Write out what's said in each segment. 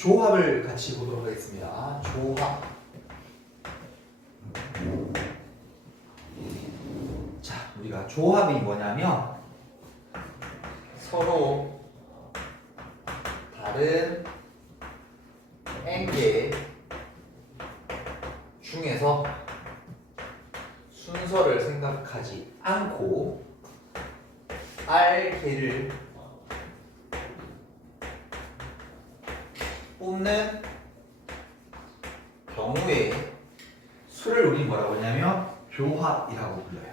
조합을 같이 보도록 하겠습니다. 조합. 자, 우리가 조합이 뭐냐면 서로 다른 n개 중에서 순서를 생각하지 않고 r개를 뽑는 경우에 수를 우리 뭐라고 하냐면 조합이라고 불러요.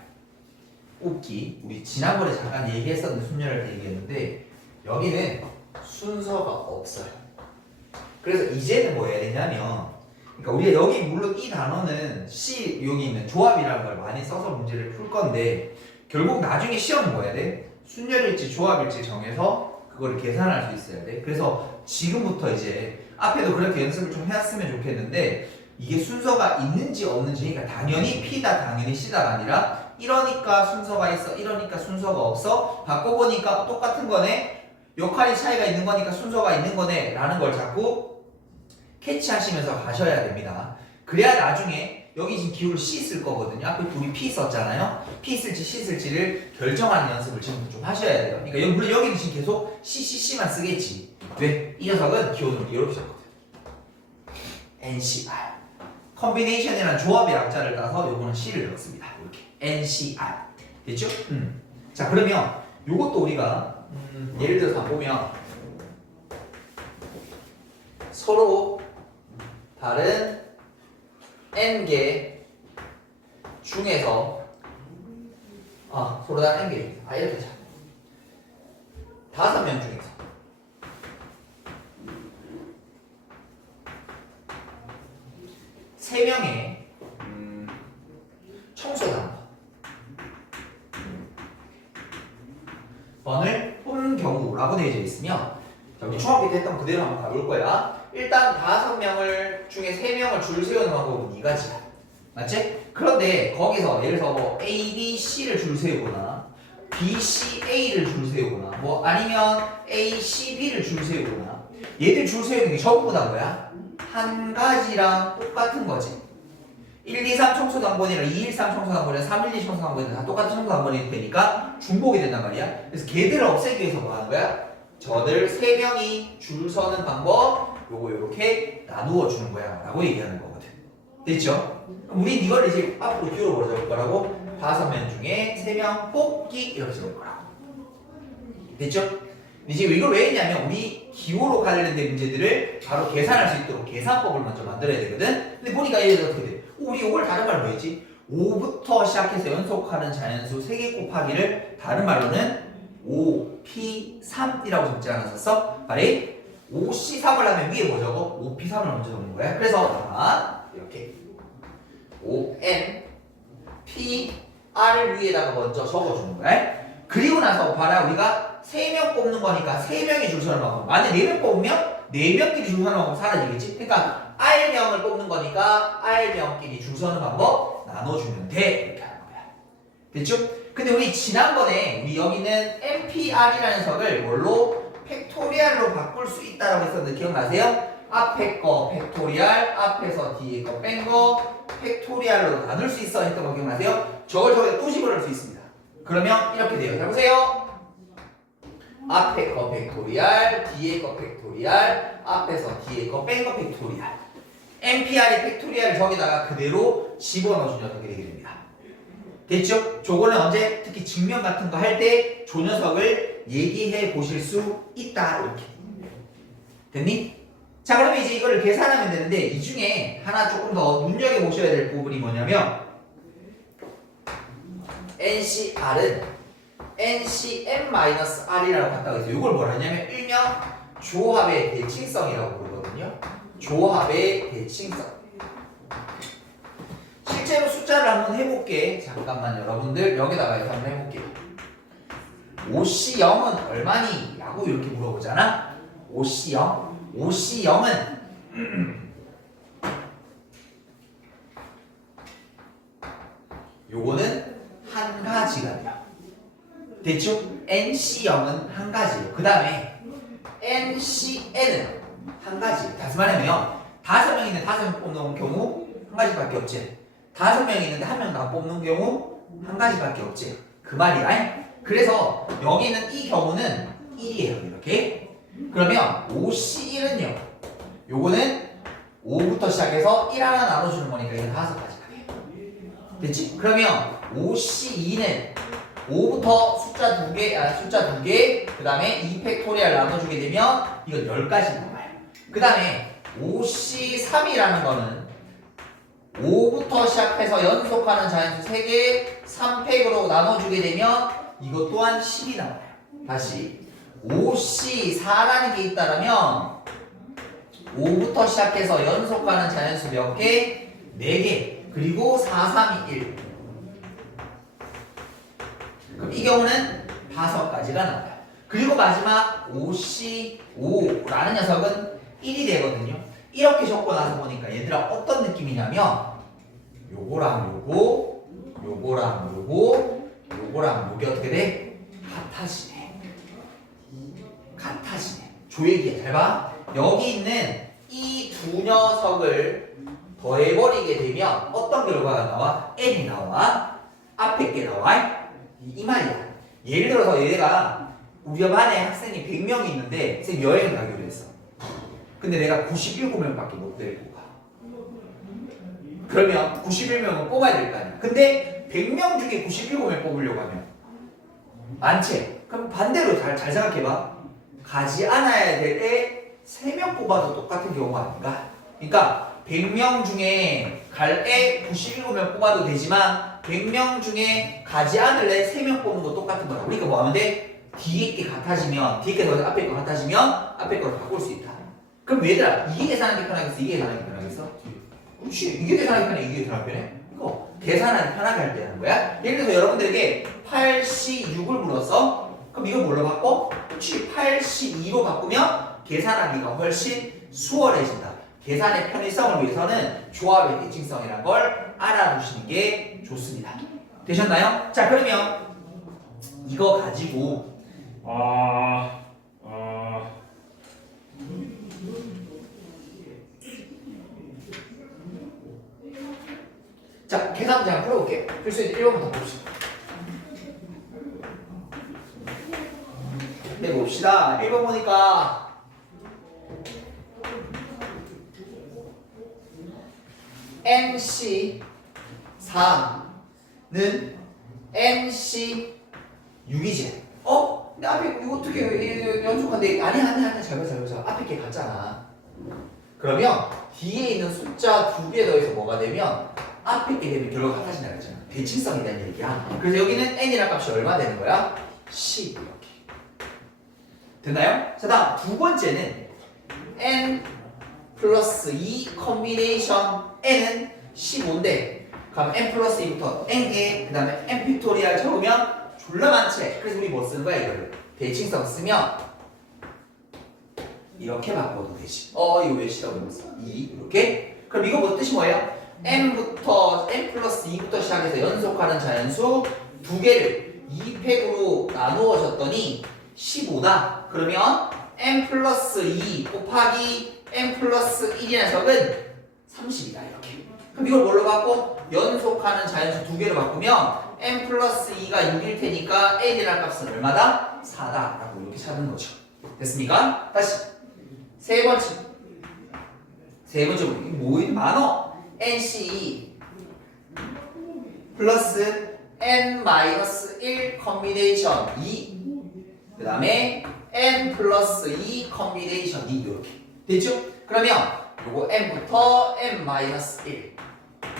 뽑기. 우리 지난번에 잠깐 얘기했었는데 순열할 때 얘기했는데 여기는 순서가 없어요. 그래서 이제는 뭐 해야 되냐면 그러니까 우리가 여기 물론 이 단어는 C 여기 있는 조합이라는 걸 많이 써서 문제를 풀 건데 결국 나중에 시험은 뭐 해야 돼? 순열일지 조합일지 정해서 그거를 계산할 수 있어야 돼. 그래서 지금부터 이제 앞에도 그렇게 연습을 좀 해왔으면 좋겠는데 이게 순서가 있는지 없는지 그러니까 당연히 P다 당연히 C다가 아니라 이러니까 순서가 있어 이러니까 순서가 없어 바꿔보니까 똑같은 거네 역할이 차이가 있는 거니까 순서가 있는 거네 라는 걸 자꾸 캐치하시면서 가셔야 됩니다. 그래야 나중에 여기 지금 기호를 C 쓸 거거든요. 앞에 둘이 P 썼잖아요. P 쓸지 C 쓸지를 결정하는 연습을 지금부터 좀 하셔야 돼요. 그러니까 물론 여기는 지금 계속 C만 쓰겠지. 왜? 이 녀석은 기호는 이렇게 썼거든. NCR 컨비네이션이라는 조합의 약자를 따서 요거는 C를 넣습니다. 이렇게 NCR 됐죠? 자 그러면 요것도 우리가 예를 들어서 보면 서로 다른 n개 중에서 서로 다른 n개 중에서 이렇게 하자. 5명 중에서 세 명의 청소단 번을 뽑는 경우라고 되어 있으면 자, 우리 중학교 때 했던 그대로 한번 가볼 거야. 일단 5명을 중에 3명을 줄 세우는 방법은 이 가지야. 맞지? 그런데 거기서 예를 들어서 뭐 A, B, C를 줄 세우거나 B, C, A를 줄 세우거나 뭐 아니면 A, C, B를 줄 세우거나 얘들 줄 세우는 게 전부 다 뭐야? 한 가지랑 똑같은 거지. 1, 2, 3 청소당번이랑 2, 1, 3 청소당번이랑 3, 1, 2 청소당번이랑 다 똑같은 청소당번이 되니까 중복이 된단 말이야. 그래서 걔들을 없애기 위해서 뭐 하는 거야? 저들 3명이 줄 서는 방법 요거 요렇게 나누어 주는 거야 라고 얘기하는 거거든. 됐죠? 그럼 우린 이걸 이제 앞으로 기호로 뭐라 적을 거라고? 5명 중에 3명 뽑기 이렇게 적을 거라고. 됐죠? 이제 이걸 왜 했냐면 우리 기호로 관련된 문제들을 바로 계산할 수 있도록 계산법을 먼저 만들어야 되거든. 근데 보니까 예를 들어 어떻게 돼? 우리 이걸 다른 말로 뭐 했지? 5부터 시작해서 연속하는 자연수 3개 곱하기를 다른 말로는 5P3이라고 적지 않았었어? 말이 5C3을 하면 위에 뭐 적어? 5P3을 먼저 적는 거야. 그래서 이렇게 5N PR을 위에다가 먼저 적어주는 거야. 그리고 나서 봐라 우리가 3명 뽑는 거니까 3명이 줄 서는 방법. 만약 4명 뽑으면 4명끼리 줄 서는 방법 사라지겠지? 그러니까 R명을 뽑는 거니까 R명끼리 줄 서는 방법 나눠주면 돼. 이렇게 하는 거야. 됐죠? 근데 우리 지난번에 우리 여기는 NPR이라는 석을 뭘로? 팩토리얼로 바꿀 수 있다라고 했었는데 기억나세요? 앞에 거 팩토리얼, 앞에서 뒤에 거 뺀 거 팩토리얼로 나눌 수 있어 했던 거 기억나세요? 저걸 저기다 또 집어넣을 수 있습니다. 그러면 이렇게 돼요. 자 보세요. 앞에 거 팩토리얼, 뒤에 거 팩토리얼, 앞에서 뒤에 거 뺀 거 팩토리얼. NPR의 팩토리얼을 저기다가 그대로 집어넣어준 녀석이 되게 됩니다. 됐죠? 저거는 언제 특히 증명 같은 거 할 때 저 녀석을 얘기해 보실 수 있다 이렇게. 됐니? 자 그러면 이제 이거를 계산하면 되는데 이 중에 하나 조금 더 눈여겨보셔야 될 부분이 뭐냐면 NCR은 NCM-R이라고 갖다가 있어요. 이걸 뭐라 하냐면 일명 조합의 대칭성이라고 부르거든요. 조합의 대칭성. 실제로 숫자를 한번 해볼게. 잠깐만 여러분들 여기다가 해서 한번 해볼게. 5C0은 얼마니? 라고 이렇게 물어보잖아. 5C0 5C0은 요거는 한 가지가 돼요. 됐죠? NC0은 한 가지예요. 그 다음에 NCN은 한 가지. 다시 말하면 5명 있는데 5명 뽑는 경우 한 가지밖에 없지. 5명 있는데 한 명 다 뽑는 경우 한 가지밖에 없지. 그 말이야. 그래서 여기는 이 경우는 1이에요. 이렇게. 그러면 5C1은요. 요거는 5부터 시작해서 1 하나 나눠주는 거니까 이건 5가지가 돼요. 됐지? 그러면 5C2는 5부터 숫자 2개, 그 다음에 2팩토리얼 나눠주게 되면 이건 10가지 나와요. 그 다음에 5C3이라는 거는 5부터 시작해서 연속하는 자연수 3개, 3팩으로 나눠주게 되면 이것 또한 10이 나와요. 다시 5C4라는 게 있다라면 5부터 시작해서 연속하는 자연수 몇 개? 4개. 그리고 4, 3이 1. 그럼 이 경우는 5가지가 나와요. 그리고 마지막 5C5라는 녀석은 1이 되거든요. 이렇게 적고 나서 보니까 얘들아 어떤 느낌이냐면 요거랑 요거랑 요거랑 요게 어떻게 돼? 같아지네. 조 얘기야. 잘 봐. 여기 있는 이 두 녀석을 더해버리게 되면 어떤 결과가 나와? n이 나와. 앞에 게 나와. 이 말이야. 예를 들어서 얘가 우리 반에 학생이 100명이 있는데 쌤 여행을 가기로 했어. 근데 내가 97명밖에 못 데리고 가. 그러면 91명은 뽑아야 될 거 아니야. 근데 100명 중에 97명 뽑으려고 하면 많지? 그럼 반대로 잘 생각해봐. 가지 않아야 될 애 3명 뽑아도 똑같은 경우가 아닌가? 그러니까 100명 중에 갈 애 97명 뽑아도 되지만 100명 중에 가지 않을 애 3명 뽑는 거 똑같은 거야. 그러니까 뭐 하면 돼? 뒤에 게 같아지면 뒤에 게 더 앞에 거 같아지면 앞에 거를 바꿀 수 있다. 그럼 얘들아 이게 계산하기 편하겠어? 이게 계산하기 편하겠어? 그렇지. 이게 계산하기 편해? 이게 계산하기 편해? 이거 계산하기 편하게 할 때 하는 거야. 예를 들어서 여러분들에게 8C6을 물었어. 그럼 이걸 뭘로 바꿔? 그렇지. 8C2로 바꾸면 계산하기가 훨씬 수월해진다. 계산의 편의성을 위해서는 조합의 대칭성이라는 걸 알아두시는 게 좋습니다. 되셨나요? 자, 그러면 이거 가지고 자, 계산 문제 한번 풀어볼게요. 필수에 1번부터 봅시다. 네, 봅시다. 1번 보니까 NC4는 NC6이지. 근데 앞에 이거 어떻게 연속한데? 아니야. 잘 봐. 앞에 게 같잖아. 그러면 뒤에 있는 숫자 2개 더해서 뭐가 되면 앞에 게 되면 결과가 같아진다 그랬잖아. 대칭성이 되는 얘기야. 그래서 여기는 n이라는 값이 얼마 되는 거야? 10 이렇게. 됐나요? 자, 다음 두 번째는 n 플러스 2 컨비네이션 n은 15인데 그럼 n 플러스 2부터 n개 그 다음에 n 픽토리얼 적으면 졸라 많지. 그래서 우리 뭐 쓰는 거야 이거를? 대칭성 쓰면 이렇게 바꿔도 되지. 이거 왜 시다고 했어? 2 이렇게. 그럼 이거 뭐 뜻이 뭐예요? n 플러스 2부터 시작해서 연속하는 자연수 2개를 2팩으로 나누어 줬더니 15다. 그러면 n 플러스 2 곱하기 n 플러스 1이라는 적은 30이다 이렇게. 그럼 이걸 뭘로 바꿔? 연속하는 자연수 2개로 바꾸면 n 플러스 2가 6일 테니까 n이라는 값은 얼마다? 4다 라고 이렇게 찾는 거죠. 됐습니까? 다시 세 번째 뭐인 많어? NC2 플러스 n-1 컨비네이션 2 그 다음에 n 플러스 2 컨비네이션 2 이렇게 됐죠? 그러면 요거 n부터 n-1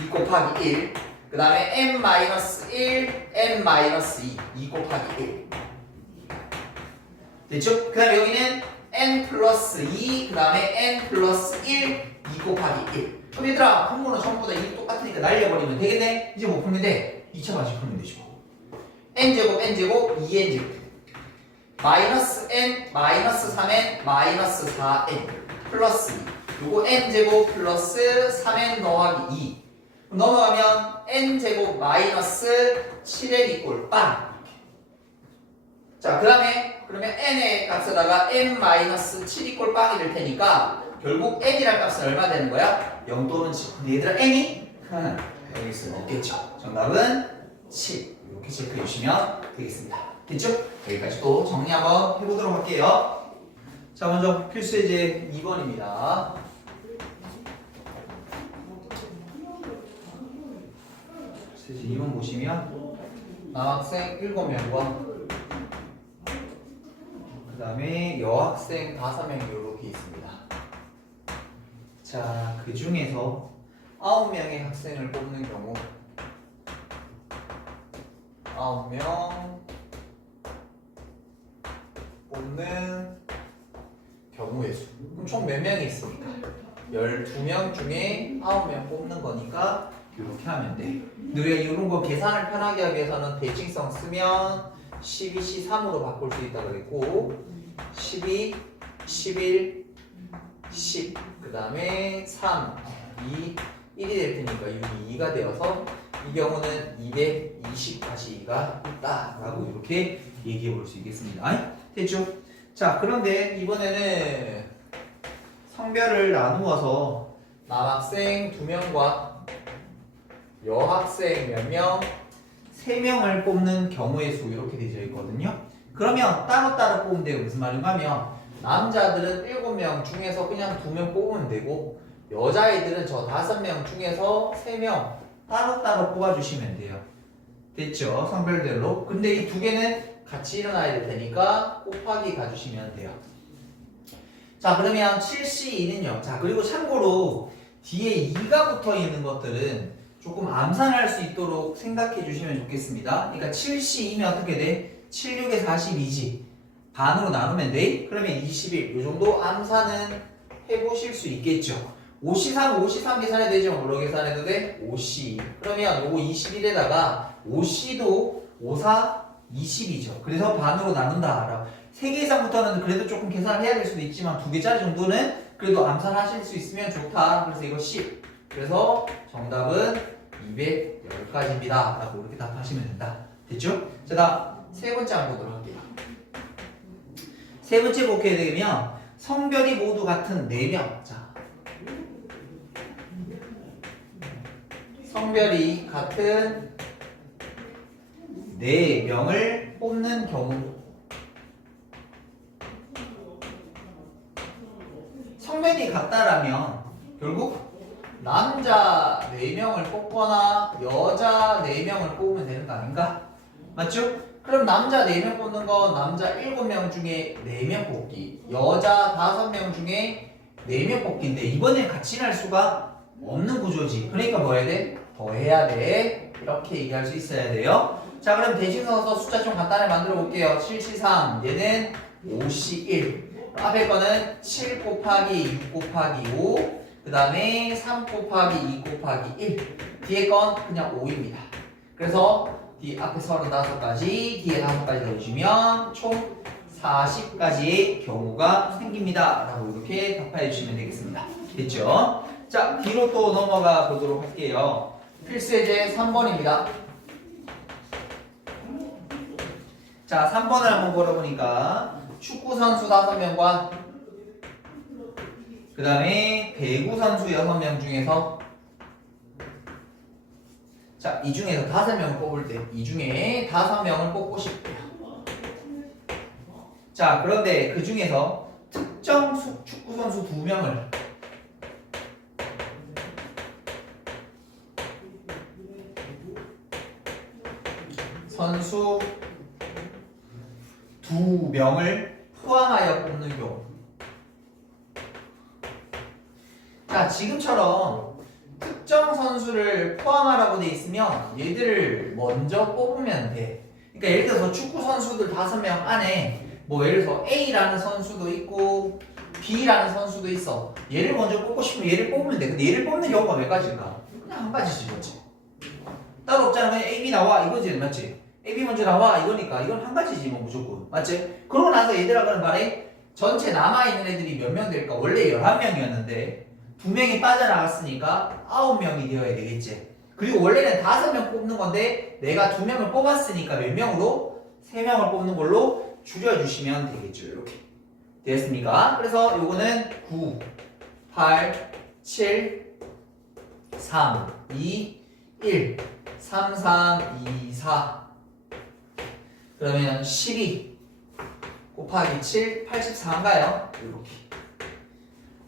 2 곱하기 1 그 다음에 n-1 n-2 2 곱하기 1 됐죠? 그 다음에 여기는 n 플러스 2 그 다음에 n 플러스 1 2 곱하기 1 그럼 얘들아 분모는 전부 다 이 똑같으니까 날려버리면 되겠네? 이제 뭐 풀면 돼? 2차 방식 풀면 되지 뭐. n제곱 2n제곱 마이너스 n 마이너스 3n 마이너스 4n 플러스 2 요거 n제곱 플러스 3n 더하기 2 넘어가면 n제곱 마이너스 7n 이꼴 빵. 자, 그 다음에 그러면 n의 값에다가 n-7 꼴 빵이 될 테니까 결국 n이란 값은 얼마 되는 거야? 0 또는 7. 근데 얘들아 n이 여기 있으면 없겠죠. 정답은 7. 이렇게 체크해 주시면 되겠습니다. 됐죠? 여기까지 또 정리 한번 해보도록 할게요. 자, 먼저 필수 예제 2번입니다. 필수 예제 2번 보시면 남학생 7명과 그 다음에 여학생 5명이 이렇게 있습니다. 자, 그 중에서 9명의 학생을 뽑는 경우 9명 뽑는 경우의 수. 그럼 총 몇 명이 있습니까? 12명 중에 9명 뽑는 거니까 이렇게 하면 돼. 우리가 이런 거 계산을 편하게 하기 위해서는 대칭성 쓰면 12, 13으로 바꿀 수 있다고 그랬고 12, 11, 10, 그 다음에 3, 2, 1이 될 테니까 6이 2가 되어서 이 경우는 220-2가 있다라고 이렇게 얘기해 볼 수 있겠습니다. 됐죠? 자, 그런데 이번에는 성별을 나누어서 남학생 2명과 여학생 몇 명? 3명을 뽑는 경우의 수 이렇게 되어 있거든요. 그러면 따로따로 뽑으면 돼요. 무슨 말인가 하면 남자들은 7명 중에서 그냥 2명 뽑으면 되고 여자애들은 저 5명 중에서 3명 따로따로 뽑아주시면 돼요. 됐죠? 성별별로. 근데 이 두 개는 같이 일어나야 될 테니까 곱하기 가주시면 돼요. 자, 그러면 7C2는요. 자, 그리고 참고로 뒤에 2가 붙어 있는 것들은 조금 암산할 수 있도록 생각해 주시면 좋겠습니다. 그러니까 7C2면 어떻게 돼? 7, 6에 42지. 반으로 나누면 돼? 그러면 21. 이 정도 암산은 해보실 수 있겠죠. 5C3, 5C3 계산해도 되죠? 뭐로 계산해도 돼? 5C. 그러면 요거 21에다가 5C도 5, 4, 20이죠. 그래서 반으로 나눈다. 3개 이상부터는 그래도 조금 계산을 해야 될 수도 있지만 2개짜리 정도는 그래도 암산하실 수 있으면 좋다. 그래서 이거 10. 그래서 정답은 210가지입니다. 라고 이렇게 답하시면 된다. 됐죠? 자, 다음 세 번째 한번 보도록 할게요. 세 번째 보게 되면 성별이 모두 같은 4명. 자, 성별이 같은 4명을 뽑는 경우. 성별이 같다라면 결국 남자 4명을 뽑거나 여자 4명을 뽑으면 되는 거 아닌가? 맞죠? 그럼 남자 4명 뽑는 거 남자 7명 중에 4명 뽑기, 여자 5명 중에 4명 뽑기인데 이번엔 같이 날 수가 없는 구조지. 그러니까 뭐 해야 돼? 더 해야 돼. 이렇게 얘기할 수 있어야 돼요. 자, 그럼 대신 써서 숫자 좀 간단히 만들어 볼게요. 7C3 얘는 5C1. 앞에 거는 7 곱하기 6 곱하기 5, 그 다음에 3 곱하기 2 곱하기 1. 뒤에 건 그냥 5입니다. 그래서 뒤 앞에 35가지, 뒤에 5가지 넣어주시면 총 40가지의 경우가 생깁니다. 라고 이렇게 답해 주시면 되겠습니다. 됐죠? 자, 뒤로 또 넘어가 보도록 할게요. 필수예제 3번입니다. 자, 3번을 한번 걸어보니까 축구선수 5명과 그 다음에 배구선수 6명 중에서 자, 이 중에서 5명을 뽑을 때 이 중에 5명을 뽑고 싶대요. 자, 그런데 그 중에서 특정 축구선수 2명을 선수 2명을 포함하여 뽑는 경우. 자, 지금처럼 특정 선수를 포함하라고 돼 있으면 얘들을 먼저 뽑으면 돼. 그러니까 예를 들어서 축구 선수들 5명 안에 뭐 예를 들어서 A라는 선수도 있고 B라는 선수도 있어. 얘를 먼저 뽑고 싶으면 얘를 뽑으면 돼. 근데 얘를 뽑는 경우가 몇 가지일까? 그냥 한 가지지, 그렇지? 따로 없잖아. 그냥 A, B 나와 이거지, 맞지? A, B 먼저 나와 이거니까 이건 한 가지지 뭐 무조건, 맞지? 그러고 나서 얘들하고는 말해 전체 남아있는 애들이 몇 명 될까? 원래 11명이었는데 2명이 빠져나갔으니까 9명이 되어야 되겠지. 그리고 원래는 5명 뽑는 건데 내가 2명을 뽑았으니까 몇 명으로? 3명을 뽑는 걸로 줄여주시면 되겠죠. 이렇게 되었습니까? 그래서 요거는 9, 8, 7, 3, 2, 1, 3, 3, 2, 4 그러면 12 곱하기 7, 84인가요? 이렇게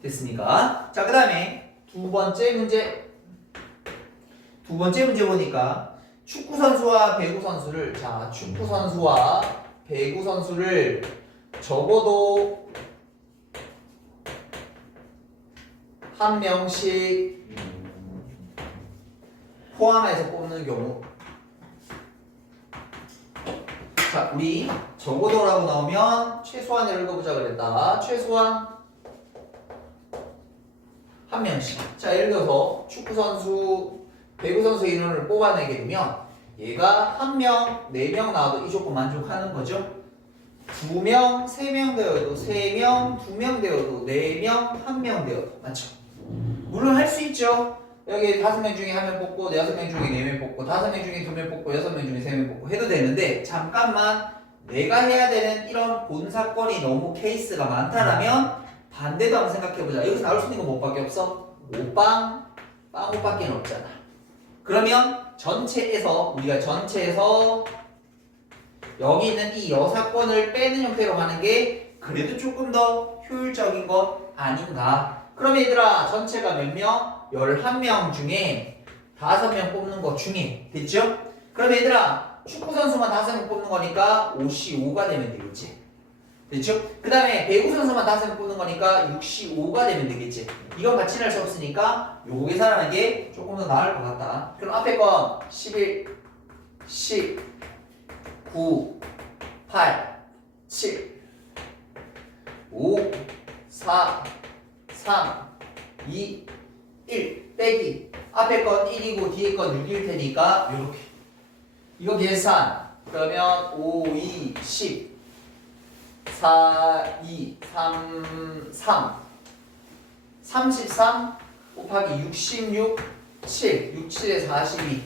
됐습니까? 자, 그 다음에 두 번째 문제 보니까 축구 선수와 배구 선수를 축구 선수와 배구 선수를 적어도 한 명씩 포함해서 뽑는 경우 자, 우리 적어도라고 나오면 최소한을 읽어보자 그랬다. 최소한 한 명씩. 자, 예를 들어서 축구 선수, 배구 선수 인원을 뽑아내게 되면 얘가 한 명, 4명 나와도 이 조건 만족하는 거죠. 2명, 3명 되어도 3명, 2명 되어도 4명, 1명 되어도 맞죠? 물론 할 수 있죠. 여기 5명 중에 1명 뽑고 6명 중에 4명 뽑고 5명 중에 2명 뽑고 6명 중에 3명 뽑고 해도 되는데 잠깐만 내가 해야 되는 이런 본 사건이 너무 케이스가 많다라면 반대도 한번 생각해보자. 여기서 나올 수 있는 건 뭐밖에 없어? 5빵, 빵 5밖에 없잖아. 그러면 우리가 전체에서 여기 있는 이 여사건을 빼는 형태로 하는 게 그래도 조금 더 효율적인 것 아닌가. 그럼 얘들아 전체가 몇 명? 11명 중에 5명 뽑는 거 중에 됐죠? 그럼 얘들아 축구 선수만 5명 뽑는 거니까 55가 되면 되겠지. 됐죠? 그 다음에 배구 선수만 5명 뽑는 거니까 65가 되면 되겠지. 이건 같이 할 수 없으니까 요거 계산하는 게 조금 더 나을 것 같다. 그럼 앞에 건 11, 10, 9, 8, 7, 5, 4, 3, 2, 1 빼기 앞에 건 1이고 뒤에 건 6일 테니까 요렇게 이거 계산 그러면 5, 2, 10 4, 2, 3, 33 곱하기 66 7, 6, 7에 42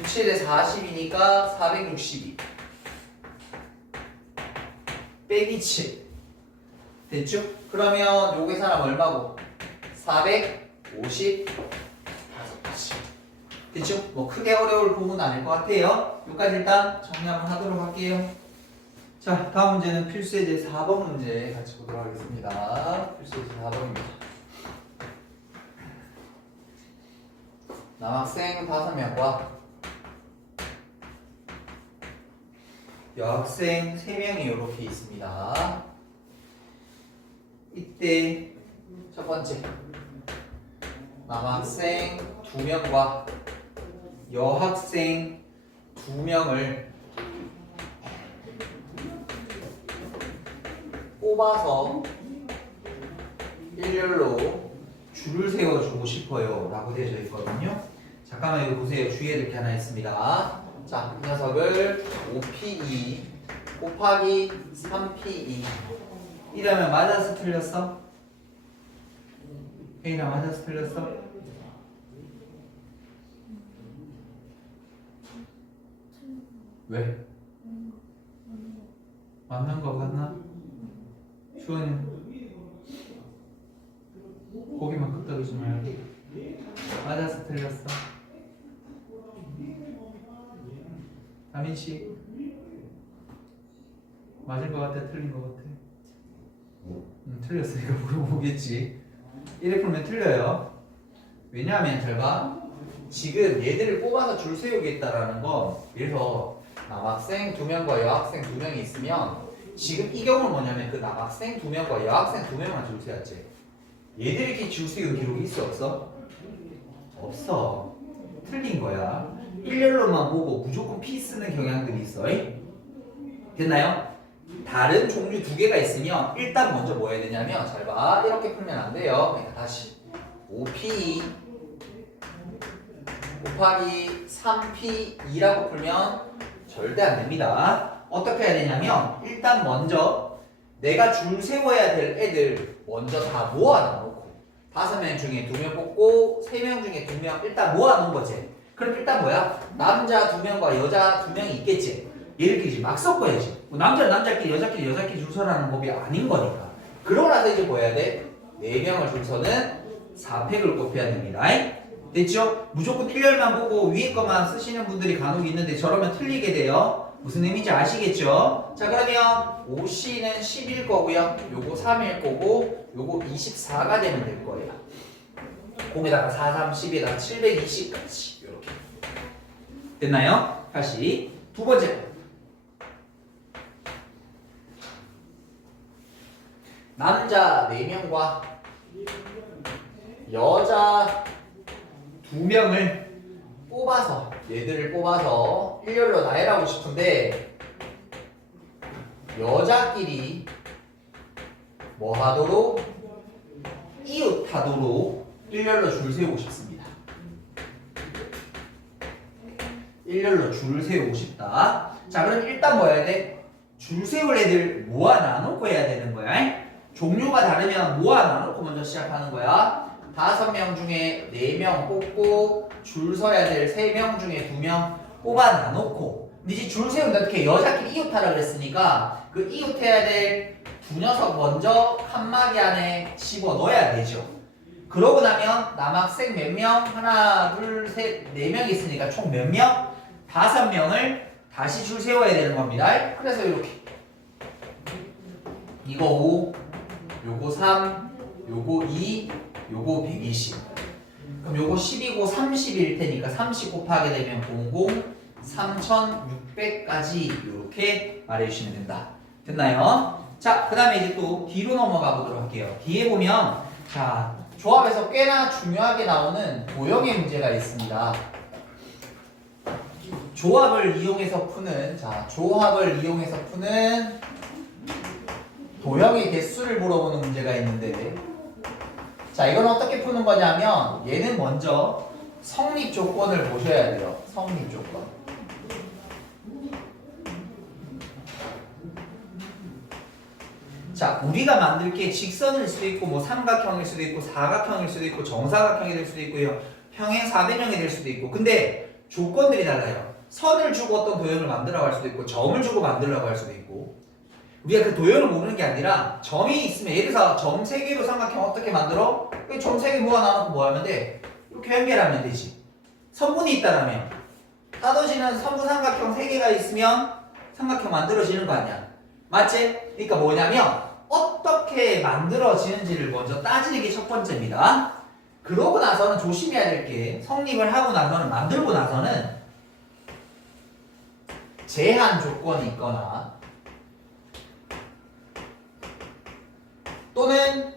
6, 7에 40이니까 462 빼기 7 됐죠? 그러면 요 계산하면 얼마고? 455까지 됐죠? 뭐 크게 어려울 부분은 아닐 것 같아요. 여기까지 일단 정리 한번 하도록 할게요. 자, 다음 문제는 필수예제 4번 문제 같이 보도록 하겠습니다. 필수예제 4번입니다. 남학생 5명과 여학생 3명이 이렇게 있습니다. 이때 첫 번째 남학생 2명과 여학생 2명을 뽑아서 일렬로 줄을 세워주고 싶어요 라고 되어 있거든요. 잠깐만 이거 보세요. 주의해야 될 게 하나 있습니다. 자, 이 녀석을 5P2 곱하기 3P2 이러면 맞아서 틀렸어? 혜인아 맞아서 틀렸어? 왜? 맞는 거 같나? 주원이 고기만 끄덕이지 말고 맞아서 틀렸어. 아민씨 맞은 거 같아? 틀린 거 같아? 틀렸으니까 물어보겠지. 이래 풀면 틀려요. 왜냐하면 잘 봐. 지금 얘들을 뽑아서 줄 세우겠다라는 건 예를 들어 남학생 2명과 여학생 2명이 있으면 지금 이 경우는 뭐냐면 그 남학생 2명과 여학생 2명만 줄 세웠지. 얘들이 이렇게 줄 세운 기록이 있어 없어? 없어. 틀린 거야. 일렬로만 보고 무조건 P 쓰는 경향들이 있어. 됐나요? 다른 종류 2개가 있으면 일단 먼저 뭐 해야 되냐면 잘 봐. 이렇게 풀면 안 돼요. 그러니까 다시 5P 곱하기 3P2라고 풀면 절대 안 됩니다. 어떻게 해야 되냐면 일단 먼저 내가 줄 세워야 될 애들 먼저 다 모아놔 놓고 5명 중에 2명 뽑고 3명 중에 2명 일단 모아놓은 거지. 그럼 일단 뭐야? 남자 2명과 여자 2명이 있겠지. 얘들끼리 막 섞어야지. 뭐 남자는 남자끼리 여자끼리 여자끼리 줄 서라는 법이 아닌 거니까. 그러고 나서 이제 뭐 해야 돼? 4명을 줄 서는 4팩을 곱해야 됩니다. 됐죠? 무조건 1열만 보고 위에 것만 쓰시는 분들이 간혹 있는데 저러면 틀리게 돼요. 무슨 의미인지 아시겠죠? 자, 그러면 5C는 10일 거고요. 요거 3일 거고 요거 24가 되면 될 거예요. 0에다가 4, 3, 10에다가 720까지 이렇게 됐나요? 다시 두 번째 남자 4명과 여자 2명을 뽑아서 얘들을 뽑아서 일렬로 나열하고 싶은데 여자끼리 뭐 하도록 이웃하도록 일렬로 줄 세우고 싶습니다. 일렬로 줄 세우고 싶다. 자, 그럼 일단 뭐 해야 돼? 줄 세울 애들 모아 나누고 해야 되는 거야. 종류가 다르면 모아 나누고 먼저 시작하는 거야. 5명 중에 4명 뽑고 줄 서야 될 3명 중에 2명 뽑아 나놓고 근데 이제 줄 세운다 어떻게 여자끼리 이웃하라 그랬으니까 그 이웃해야 될 두 녀석 먼저 칸막이 안에 집어 넣어야 되죠. 그러고 나면 남학생 몇 명? 하나, 둘, 셋, 4명 있으니까 총 몇 명? 5명을 다시 줄 세워야 되는 겁니다. 그래서 이렇게 이거 5, 요거 3, 요거 2, 요거 120. 그럼 요거 10이고 30일 테니까 30 곱하게 되면 00, 3600까지 이렇게 말해주시면 된다. 됐나요? 자, 그 다음에 이제 또 뒤로 넘어가 보도록 할게요. 뒤에 보면 자 조합에서 꽤나 중요하게 나오는 도형의 문제가 있습니다. 조합을 이용해서 푸는 도형의 개수를 물어보는 문제가 있는데 자, 이건 어떻게 푸는 거냐면 얘는 먼저 성립 조건을 보셔야 돼요. 성립 조건. 자, 우리가 만들 게 직선일 수도 있고 뭐 삼각형일 수도 있고 사각형일 수도 있고 정사각형이 될 수도 있고요. 평행 사변형이 될 수도 있고 근데 조건들이 달라요. 선을 주고 어떤 도형을 만들어고 할 수도 있고 점을 주고 만들려고 할 수도 있고 우리가 그 도형을 모르는 게 아니라 점이 있으면 예를 들어서 점 3개로 삼각형 어떻게 만들어? 점 3개 모아놔놓고 뭐 하면 돼? 이렇게 연결하면 되지. 선분이 있다라면 따져지는 선분 삼각형 3개가 있으면 삼각형 만들어지는 거 아니야. 맞지? 그러니까 뭐냐면 어떻게 만들어지는지를 먼저 따지는 게 첫 번째입니다. 그러고 나서는 조심해야 될 게 성립을 하고 나서는 만들고 나서는 제한 조건이 있거나 또는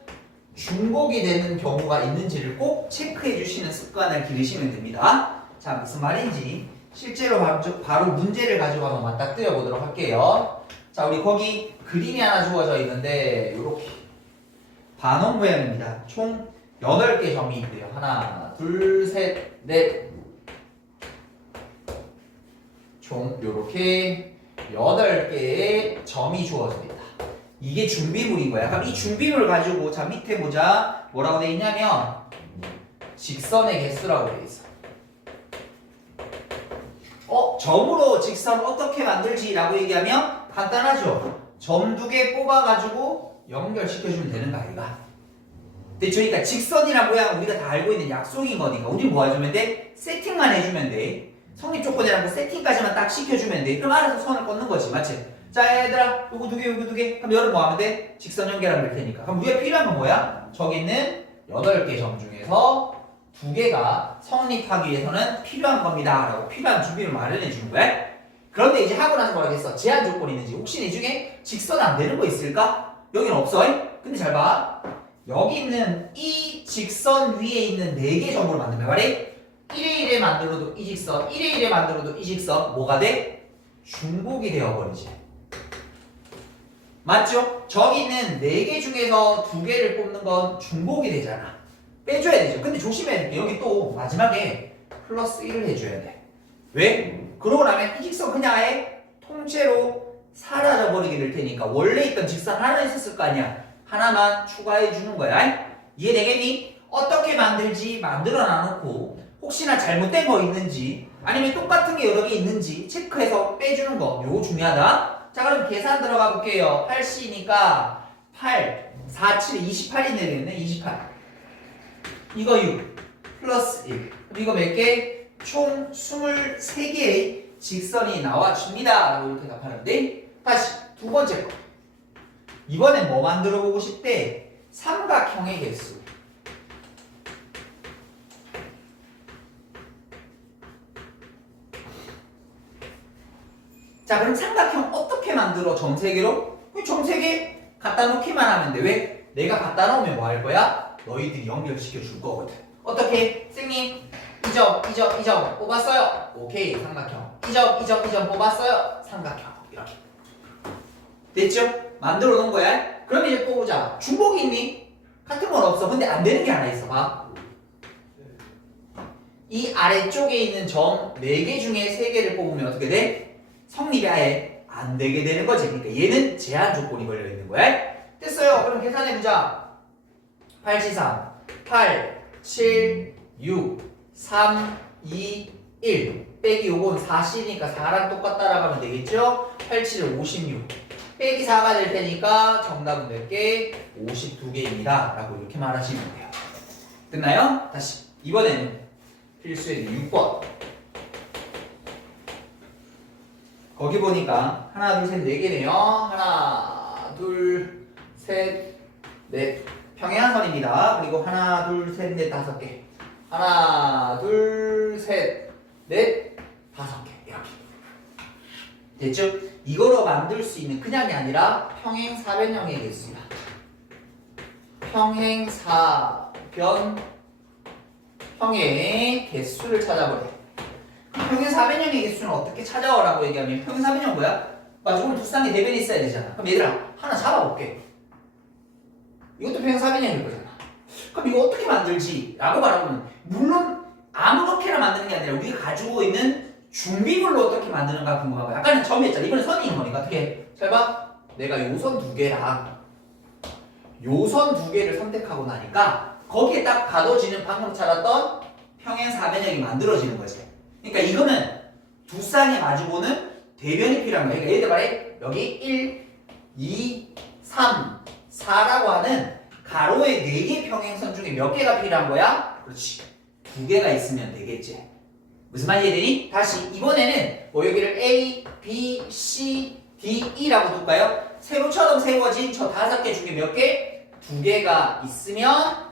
중복이 되는 경우가 있는지를 꼭 체크해 주시는 습관을 기르시면 됩니다. 자, 무슨 말인지 실제로 바로 문제를 가지고 한번 맞닥뜨려 보도록 할게요. 자, 우리 거기 그림이 하나 주어져 있는데 이렇게 반원 모양입니다. 총 8개 점이 있대요. 하나, 둘, 셋, 넷. 총 이렇게 8개의 점이 주어져 있다. 이게 준비물인 거야. 그럼 이 준비물 가지고 자 밑에 보자. 뭐라고 돼 있냐면 직선의 개수라고 돼 있어. 점으로 직선 어떻게 만들지라고 얘기하면 간단하죠. 점 2개 뽑아가지고 연결시켜주면 되는 거 아이가? 됐죠? 그러니까 직선이란 모양은 우리가 다 알고 있는 약속인 거니까 우리 뭐 해주면 돼? 세팅만 해주면 돼. 성립 조건이라는 거 세팅까지만 딱 시켜주면 돼. 그럼 알아서 선을 꽂는 거지. 맞지? 자, 얘들아, 요거 2개, 요거 2개. 그럼 여러분 뭐 하면 돼? 직선 연결하면 될 테니까. 그럼 우리가 필요한 건 뭐야? 저기 있는 8개 점 중에서 2개가 성립하기 위해서는 필요한 겁니다. 라고 필요한 준비를 마련해 주는 거야. 그런데 이제 하고 나서 뭐라 했어? 제한 조건이 있는지. 혹시 이 중에 직선 안 되는 거 있을까? 여기는 없어. 근데 잘 봐. 여기 있는 이 직선 위에 있는 4개 점으로 만들면 말이 1에 1에 만들어도 이 직선, 1에 1에 만들어도 이 직선 뭐가 돼? 중복이 되어버리지. 맞죠? 저기 있는 4개 중에서 2개를 뽑는 건 중복이 되잖아. 빼줘야 되죠. 근데 조심해야 될 게 여기 또 마지막에 플러스 1을 해줘야 돼. 왜? 그러고 나면 이 직선 그냥 아예 통째로 사라져버리게 될 테니까 원래 있던 직선 하나 있었을 거 아니야. 하나만 추가해 주는 거야. 이해되겠니? 어떻게 만들지 만들어 놔놓고 혹시나 잘못된 거 있는지 아니면 똑같은 게 여러 개 있는지 체크해서 빼주는 거 요거 중요하다. 자, 그럼 계산 들어가 볼게요. 8C니까 8, 4, 7, 28이 되겠네. 28. 이거 6 플러스 1. 그럼 이거 몇 개? 총 23개의 직선이 나와줍니다. 라고 이렇게 답하는데, 다시 두 번째 거. 이번엔 뭐 만들어 보고 싶대? 삼각형의 개수. 자, 그럼 삼각형 어떻게 만들어? 점 3개로? 점 3개 갖다 놓기만 하면 돼. 왜? 내가 갖다 놓으면 뭐 할 거야? 너희들이 연결시켜 줄 거거든. 어떻게? 선생님, 이 점 뽑았어요. 오케이, 삼각형. 이 점 뽑았어요. 삼각형. 이렇게. 됐죠? 만들어 놓은 거야. 그럼 이제 뽑자. 중복이 있니? 같은 건 없어. 근데 안 되는 게 하나 있어. 봐. 이 아래쪽에 있는 점 4개 중에 3개를 뽑으면 어떻게 돼? 성립이 아예 안 되게 되는 거지. 그러니까 얘는 제한 조건이 걸려 있는 거야. 됐어요. 그럼 계산해 보자. 8, 8, 7, 6, 3, 2, 1 빼기 요건 4C니까 4랑 똑같다라고 하면 되겠죠? 8, 7, 56 빼기 4가 될 테니까 정답은 몇 개? 52개입니다. 라고 이렇게 말하시면 돼요. 됐나요? 다시 이번에는 필수의 6번. 거기 보니까 하나, 둘, 셋, 4개네요. 하나, 둘, 셋, 넷. 평행선입니다. 그리고 하나, 둘, 셋, 넷, 5개. 하나, 둘, 셋, 넷, 5개. 이렇게. 됐죠? 이거로 만들 수 있는 그냥이 아니라 평행사변형의 개수야. 평행사변형의 개수를 찾아보래. 평행사변형의 개수는 어떻게 찾아오라고 얘기하면 평행사변형 뭐야? 맞아, 오늘 두 쌍의 대변이 있어야 되잖아. 그럼 얘들아 하나 잡아볼게. 이것도 평행사변형일 거잖아. 그럼 이거 어떻게 만들지? 라고 말하면 물론 아무렇게나 만드는 게 아니라 우리가 가지고 있는 중비물로 어떻게 만드는가 궁금하고 약간은 점이었잖아. 이번엔 선이 있는 거니까 어떻게 해? 잘 봐. 내가 요선 2개랑 요선 2개를 선택하고 나니까 거기에 딱 가둬지는 방금 찾았던 평행사변형이 만들어지는 거지. 그러니까 이거는 두 쌍에 마주보는 대변이 필요한 거야. 그러니까 예를 들어 말해 여기 1, 2, 3, 4라고 하는 가로의 4개 평행선 중에 몇 개가 필요한 거야? 그렇지. 2개가 있으면 되겠지. 무슨 말이 되니? 다시 이번에는 뭐 여기를 A, B, C, D, E라고 둘까요? 세로처럼 세워진 저 5개 중에 몇 개? 2개가 있으면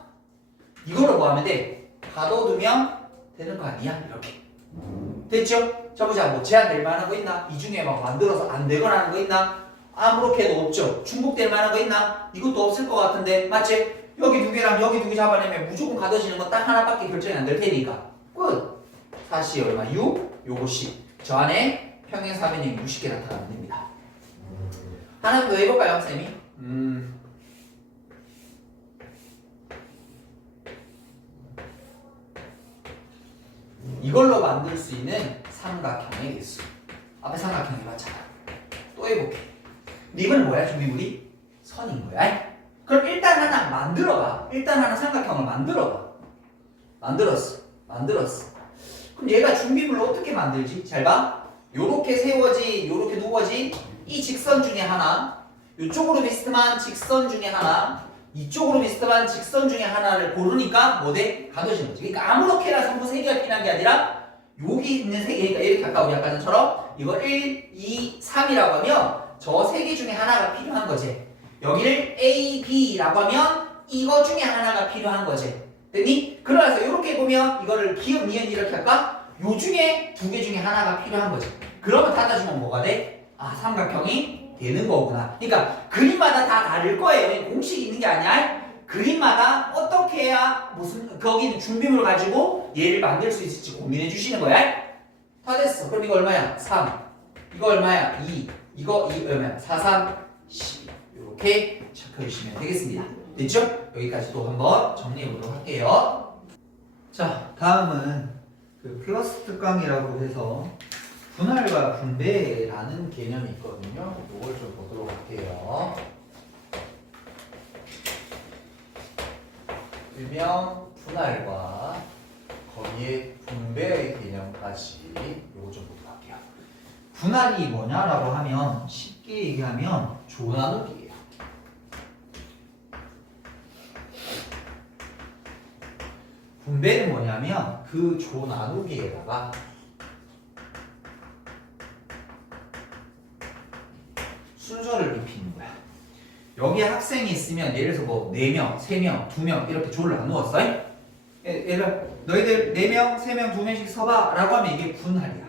이걸로 뭐 하면 돼? 가둬두면 되는 거 아니야? 이렇게. 됐죠? 자 보자. 뭐 제한될 만한 거 있나? 이 중에 막 만들어서 안 되거나 하는 거 있나? 아무렇게도 없죠. 중복될 만한 거 있나? 이것도 없을 것 같은데 맞지? 여기 2개랑 여기 2개 잡아내면 무조건 가둬지는 건 딱 하나밖에 결정이 안 될 테니까 끝! 4C 얼마? 6? 요거 10. 저 안에 평행사변형이 60개 나타나면 됩니다. 하나 더 해볼까요, 쌤이? 이걸로 만들 수 있는 삼각형의 개수. 앞에 삼각형 해봤잖아. 또 해볼게. 근데 이번엔 뭐야, 준비물이? 선인 거야. 그럼 일단 하나 만들어봐. 일단 하나 삼각형을 만들어봐. 만들었어. 그럼 얘가 준비물로 어떻게 만들지? 잘 봐. 요렇게 세워지, 요렇게 누워지. 이 직선 중에 하나, 요쪽으로 비스듬한 직선 중에 하나, 이쪽으로 비스듬한 직선 중에 하나를 고르니까 뭐 돼? 가둬지는 거지. 그러니까 아무렇게나 선부 3개가 필요한 게 아니라 여기 있는 3개니까 이렇게 아까 우리 아까 전처럼 이거 1, 2, 3이라고 하면 저 3개 중에 하나가 필요한 거지. 여기를 A, B라고 하면 이거 중에 하나가 필요한 거지. 됐니? 그래서 이렇게 보면 이거를 기억, 니은 이렇게 할까? 요 중에 2개 중에 하나가 필요한 거지. 그러면 닫아주면 뭐가 돼? 아, 삼각형이 되는 거구나. 그러니까 그림마다 다 다를 거예요. 공식이 있는 게 아니야. 그림마다 어떻게 해야 무슨 거기는 준비물을 가지고 얘를 만들 수 있을지 고민해 주시는 거야. 다 됐어. 그럼 이거 얼마야? 3. 이거 얼마야? 2. 이거 얼마야? 4, 3, 10. 이렇게 체크해 주시면 되겠습니다. 됐죠? 여기까지 또 한번 정리해 보도록 할게요. 자, 다음은 그 플러스 특강이라고 해서 분할과 분배라는 개념이 있거든요. 이걸 좀 보도록 할게요. 일명 분할과 거기에 분배의 개념까지 이거 좀 보도록 할게요. 분할이 뭐냐라고 하면 쉽게 얘기하면 조 나누기예요. 분배는 뭐냐면 그 조 나누기에다가 순서를 입히는 거야. 여기에 학생이 있으면 예를 들어서 뭐 4명, 3명, 2명 이렇게 조를 나누었어. 얘를 너희들 4명, 3명, 2명씩 서봐 라고 하면 이게 분할이야.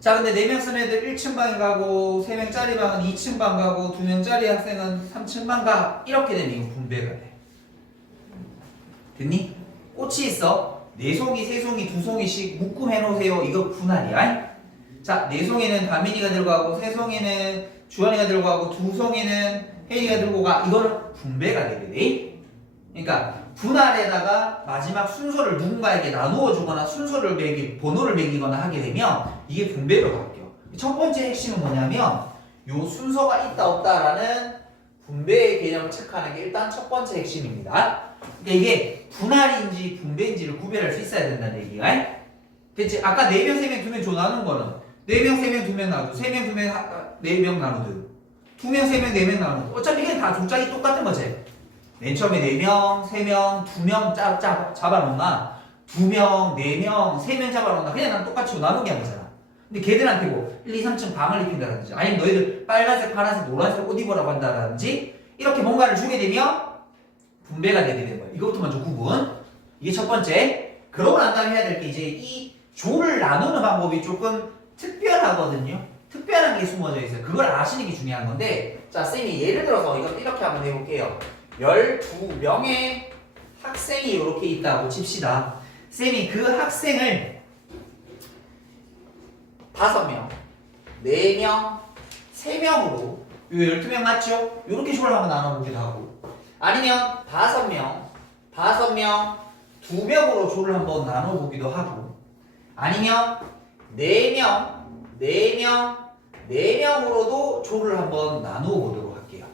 자, 근데 4명 쓰는 애들 1층 방에 가고 3명짜리 방은 2층 방 가고 2명짜리 학생은 3층 방 가. 이렇게 되면 이거 분배가 돼. 됐니? 꽃이 있어. 4송이, 3송이, 2송이씩 묶음해 놓으세요. 이거 분할이야. 자, 4송이는 다민이가 들고 가고 3송이는 주환이가 들고 가고 2송이는 혜인이가 들고 가. 이거는 분배가 되게 돼. 그러니까 분할에다가 마지막 순서를 누군가에게 나누어 주거나 순서를 번호를 매기거나 하게 되면 이게 분배로 바뀌어. 첫 번째 핵심은 뭐냐면 요 순서가 있다 없다라는 분배의 개념을 체크하는 게 일단 첫 번째 핵심입니다. 그러니까 이게 분할인지 분배인지를 구별할 수 있어야 된다는 얘기야. 됐지? 아까 4명, 3명, 2명 조 나눈 거는 4명, 3명, 2명 나누든 3명, 2명, 4명 나누든 2명, 3명, 4명 나누든 어차피 이게 다 조작이 똑같은 거지. 맨 처음에 4명, 3명, 2명 잡아놓나 2명, 4명, 3명 잡아놓나 그냥 난 똑같이 나누게 한 거잖아. 근데 걔들한테 뭐 1, 2, 3층 방을 입힌다든지 아니면 너희들 빨간색, 파란색, 노란색 옷 입으라고 한다든지 이렇게 뭔가를 주게 되면 분배가 되게 되는 거야. 이것부터 먼저 구분. 이게 첫 번째. 그러고 난 다음에 해야 될 게 이제 이 조를 나누는 방법이 조금 특별하거든요. 특별한 게 숨어져 있어요. 그걸 아시는 게 중요한 건데 자, 쌤이 예를 들어서 이거 이렇게 한번 해볼게요. 12명의 학생이 이렇게 있다고 칩시다. 쌤이 그 학생을 5명, 4명, 3명으로 요 12명 맞죠? 이렇게 조를 한번 나눠보기도 하고 아니면 5명, 2명으로 조를 한번 나눠보기도 하고 아니면 4명으로도 조를 한번 나누어 보도록 할게요.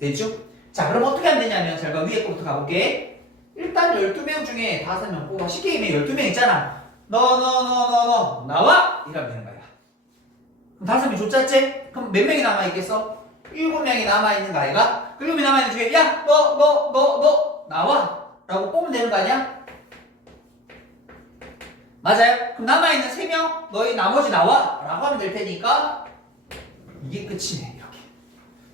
됐죠? 자, 그럼 어떻게 하면 되냐면 잘 봐. 위에 거부터 가볼게. 일단 12명 중에 5명 뽑아. 쉽게 얘기하면 12명 있잖아. 너 나와! 이러면 되는 거야. 그럼 5명 줬잖지? 그럼 몇 명이 남아있겠어? 7명이 남아있는 거 아이가? 그 7명이 남아있는 중에 야! 너 나와! 라고 뽑으면 되는 거 아니야? 맞아요? 그럼 남아있는 3명 너희 나머지 나와! 라고 하면 될 테니까 이게 끝이네.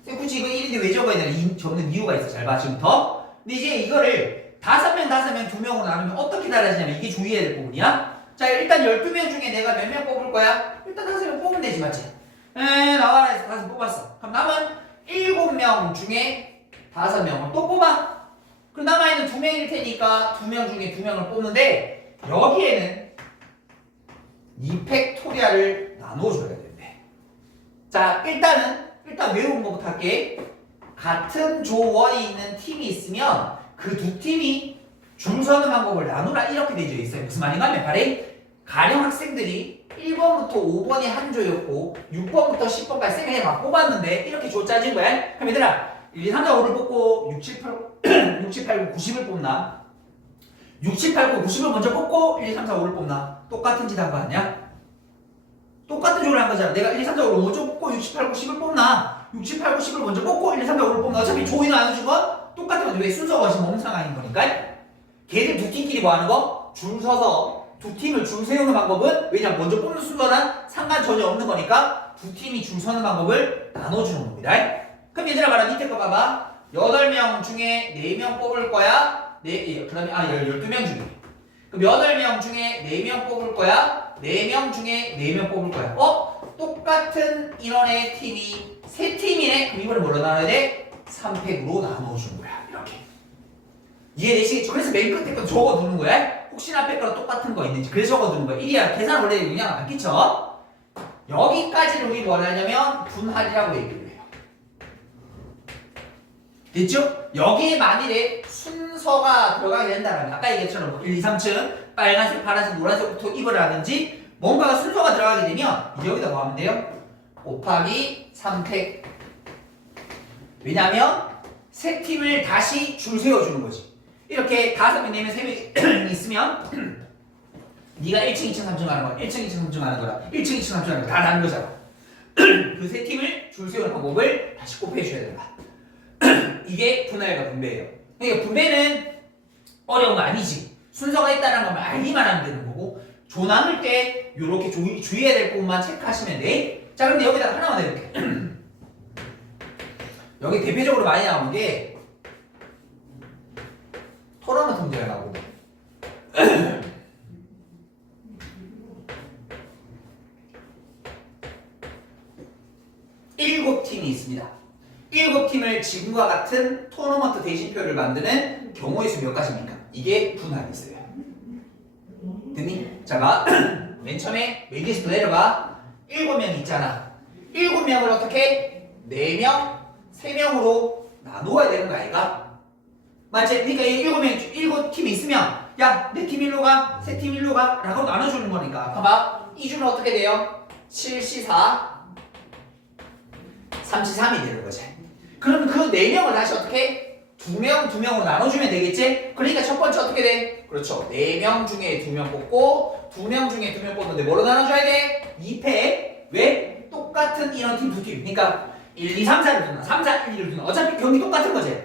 이렇게 굳이 이거 1인데 왜 적어야 되나? 적는 이유가 있어. 잘 봐 지금부터. 근데 이제 이거를 5명, 2명으로 나누면 어떻게 달라지냐면 이게 주의해야 될 부분이야. 자, 일단 12명 중에 내가 몇 명 뽑을 거야? 일단 5명 뽑으면 되지 맞지? 나와라 해서 5명 뽑았어. 그럼 남은 7명 중에 5명을 또 뽑아. 그럼 남아있는 2명일 테니까 2명 중에 2명을 뽑는데 여기에는 2팩토리아를 나눠줘야 된대. 자, 일단 외우는 것부터 할게. 같은 조원이 있는 팀이 있으면 그 두 팀이 줄 서는 방법을 나누라 이렇게 되어 있어요. 무슨 말인가 하면 가령 학생들이 1번부터 5번이 한 조였고 6번부터 10번까지 쌤이 막 뽑았는데 이렇게 조 짜진 거야. 그럼 얘들아 1, 2, 3, 4, 5를 뽑고 6, 7, 8, 9, 90을 뽑나? 6, 7, 8, 9, 90을 먼저 뽑고 1, 2, 3, 4, 5를 뽑나? 똑같은 짓 한 거 아니야? 똑같은 조를 한 거잖아. 내가 1, 2, 3, 4, 5를 먼저 뽑고 6, 7, 8, 9, 10을 뽑나? 6, 7, 8, 9, 10을 먼저 뽑고 1, 2, 3, 4, 5를 뽑나? 어차피 조이 나눠준 건 똑같은 건데 왜 순서가 지금 멍상하는 거니까? 걔들 두 팀끼리 뭐 하는 거? 줄 서서 두 팀을 줄 세우는 방법은 왜냐면 먼저 뽑는 순서랑 상관 전혀 없는 거니까 두 팀이 줄 서는 방법을 나눠주는 겁니다. 그럼 얘들아 봐라. 밑에 거 봐봐. 8명 중에 4명 뽑을 거야. 그 다음에 12명 중에 그럼 8명 중에 4명 뽑을 거야. 4명 중에 4명 뽑을 거야. 똑같은 인원의 팀이 3팀이네. 그럼 이거를 뭘로 나눠야 돼? 3팩으로 나눠주는 거야. 이렇게 이해되시겠죠? 그래서 맨 끝에 거 적어두는 거야. 혹시나 앞에 거랑 똑같은 거 있는지 그래서 적어두는 거야. 이래야 계산 원래 영향 안 끼쳐. 여기까지를 우리 뭐라 하냐면 분할이라고 얘기를 해요. 됐죠? 여기에 만일에 순서가 들어가게 된다면 아까 얘기했처럼 뭐 1, 2, 3층 빨간색, 파란색, 노란색부터 입으라든지 뭔가가 순서가 들어가게 되면 여기다 뭐 하면 돼요? 곱하기 3팩. 왜냐면 세 팀을 다시 줄 세워주는 거지. 이렇게 5명, 4명, 3명 있으면 네가 1층, 2층, 3층 하는 거야. 1층, 2층, 3층 하는 거라. 1층, 2층, 3층 하는 거 다 다른 거잖아. 그 세 팀을 줄 세우는 방법을 다시 곱해줘야 된다. 이게 분할과 분배예요. 그러니까 분배는 어려운 거 아니지. 순서가 있다는 것만 알기만 하면 되는 거고, 조 나눌 때 이렇게 주의해야 될 부분만 체크하시면 돼. 자, 근데 여기다가 하나만 해볼게. 여기 대표적으로 많이 나오는 게 토너먼트 문제가 나오고 7팀이 있습니다. 7팀을 지금과 같은 토너먼트 대신표를 만드는 경우의 수 몇 가지입니까? 이게 분할이 있어요. 됐니? 자, 봐. 맨 처음에 메디스도 내려봐. 7명이 있잖아. 7명을 어떻게? 4명, 3명으로 나누어야 되는 거 아이가? 맞지? 그러니까 이 7팀이 있으면 야, 내 팀 일로 가, 세 팀 일로 가 라고 나눠주는 거니까. 봐봐. 이 줄은 어떻게 돼요? 7C4 3C3이 되는 거지. 그럼 그 4명을 다시 어떻게? 2명, 2명으로 나눠주면 되겠지? 그러니까 첫 번째 어떻게 돼? 그렇죠. 4명 중에 2명 뽑고 2명 중에 2명 뽑는데 뭐로 나눠줘야 돼? 2패. 왜? 똑같은 인원팀 2팀. 그러니까 1, 2, 3, 4를 두나 3, 4, 1, 2를 두나 어차피 경기 똑같은 거지.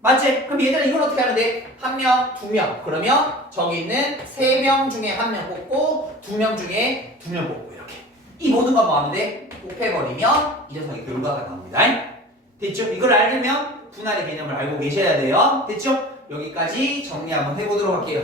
맞지? 그럼 얘들아 이건 어떻게 하면 돼? 1명, 2명. 그러면 저기 있는 3명 중에 1명 뽑고 2명 중에 2명 뽑고 이렇게. 이 모든 거 뭐 하면 돼? 곱해버리면 이 녀석의 결과가 나옵니다. 됐죠? 이걸 알려면 분할의 개념을 알고 계셔야 돼요. 됐죠? 여기까지 정리 한번 해보도록 할게요.